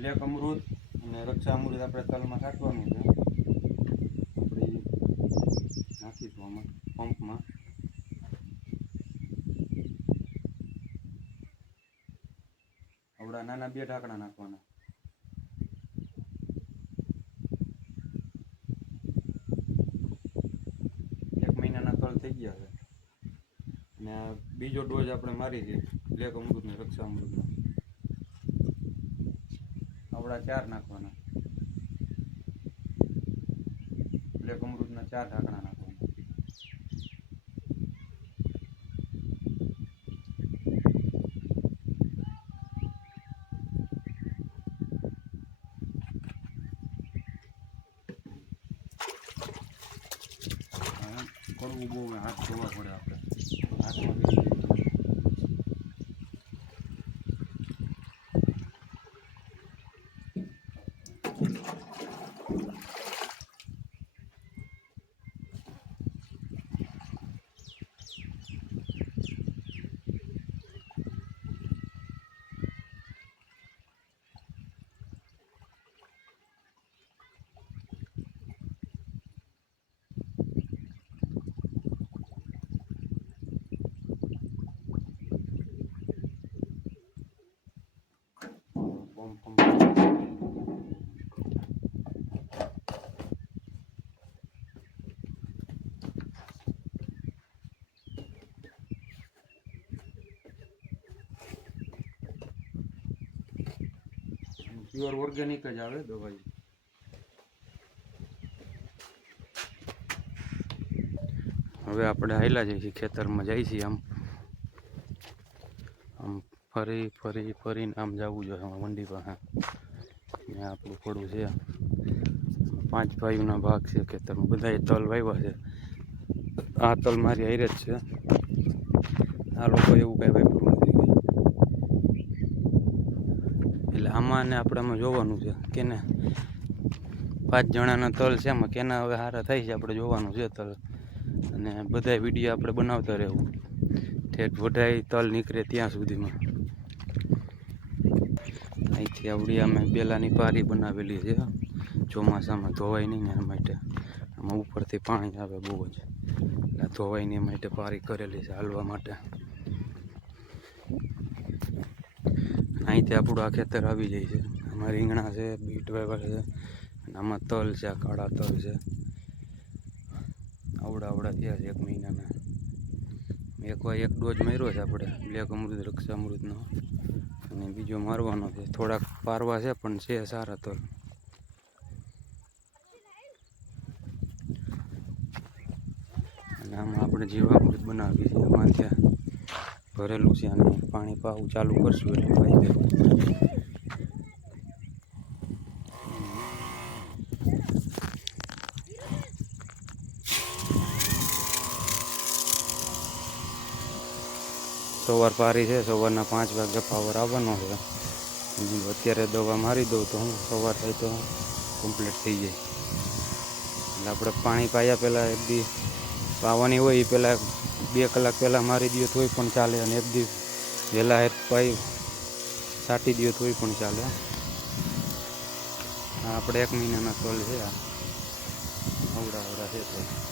Black અમૃત અને રક્ષા અમૃત આપણે તલમાં કાઢવાનું છે. આપણે નાખીશું આમાં, પંપમાં. આવડા નાના બે ઢાંકણા નાખવાના. એક મહિનાના તલ થઈ ગયા છે. અને બીજો ડોઝ આપણે મારી છે બ્લેક અમૃતને રક્ષા અમૃતનો. આવડા ચાર નાખવાના. બ્લેક અમૃતના ચાર ઢાંકણા નાખવાના. હા, કડવું બહુ હાથ ધોવા પડે આપણે. હાથમાં પ્યોર ઓર્ગેનિક જ આવે દવાઈ. હવે આપણે હાયલા જઈએ છીએ ખેતરમાં, જઈએ છીએ આમ. આમ ફરી ફરી, ફરીને આમ જવું જોઈએ મંડી પાસે ને આપણું થોડું છે. પાંચ ભાઈઓના ભાગ છે ખેતરમાં. બધા તલ વાવ્યા છે. આ તલ મારી હારે જ છે. આ લોકો એવું કંઈ એટલે આમાં ને આપણે આમાં જોવાનું છે કેને પાંચ જણાના તલ છે એમાં કેના હવે સારા થાય છે આપણે જોવાનું છે તલ. અને બધા વીડિયો આપણે બનાવતા રહેવું. ઠેઠ વઢાઈ તલ નીકળે ત્યાં સુધીમાં. અહીંથી આવડી અમે બેલાની પારી બનાવેલી છે. ચોમાસામાં ધોવાય નહીં ને એના માટે. આમાં ઉપરથી પાણી આવે બહુ જ. ધોવાય નહીં માટે પારી કરેલી છે હાલવા માટે. અહીંથી આપણું આ ખેતર આવી જાય છે. આમાં રીંગણા છે, બીટ વાવ્યા છે, અને આમાં તલ છે, આ કાળા તલ છે. આવડા આવડા થયા છે એક મહિનાના. એક વાર એક ડોઝ માર્યો છે આપણે, બ્લેક અમૃત રક્ષા અમૃતનો અને બીજો મારવાનો છે. થોડાક પારવા છે, પણ છે સારા તલ. અને આમાં આપણે જીવામૃત બનાવીએ છીએ. આમાં ત્યાં ભરેલું છે અને પાણી પાવું ચાલુ કરશું એટલે ભાઈ. સવાર પારી છે, સવારના પાંચ વાગે પાવર આવવાનો છે. અત્યારે દવા મારી દઉં તો હું, સવાર થાય તો કમ્પ્લીટ થઈ જાય. એટલે આપણે પાણી પાયા પહેલાં એક દી પાવાની હોય એ પહેલાં બે કલાક પહેલાં મારી દો તોય પણ ચાલે અને એક દિવસ વહેલા હેત પાઈ સાટી દો તોય પણ ચાલે. આપણે એક મહિનાના તલ છે આ. અવડા અવડા છે તો